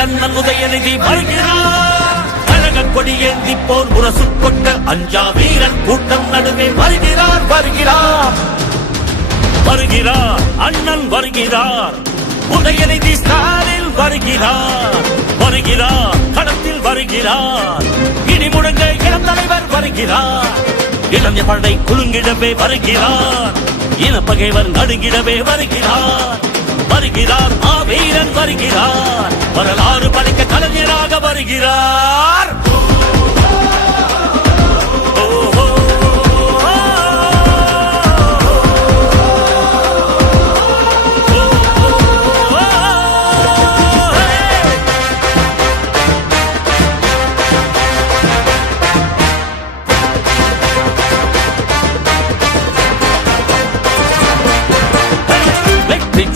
எங்கள் அண்ணன் உதயநிதி வருகிறார். கழக கொடி ஏந்தி போர் முரசு கொண்ட அஞ்சா வீரன் கூட்டம் நடுவே வருகிறார் வருகிறார் வருகிறார். அண்ணன் வருகிறார். உதயநிதி ஸ்டாலின் வருகிறார் வருகிறார். களத்தில் வருகிறார். இடி முழங்க இளம் தலைவர் வருகிறார். இளம் படை குலுங்கிடவே வருகிறார். இனப்பகைவர் நடுங்கிடவே வருகிறார் வருகிறார். வீரன் வருகிறார். வரலாறு படைக்க கலைஞராக வருகிறார்.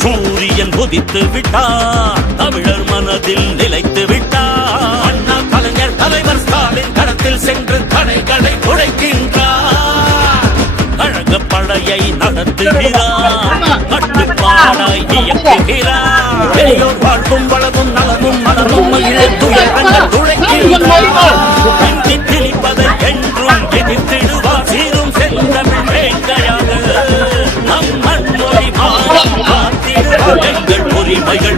சூரியன் உதித்து விட்டார். தமிழர் மனதில் நிலைத்து விட்டார். அண்ணா கலைஞர் தலைவர் ஸ்டாலின் களத்தில் சென்று தடைகளை உடைக்கின்றார். கழக படையை நடத்துகிறார். கட்டுப்பாடாய் இயக்குகிறார். பெரியோர் வாழ்வும் வளமும் நலமும் மனமும் துயரங்கள் துடைக்கின்றார். பிந்தி திணிப்பதை என்றும் எதிர்த்திடுவார். சீரும் செந்தமிழ் வேங்கையாக நம் மண்மொழி மாறும் எங்கள் உரிமைகள்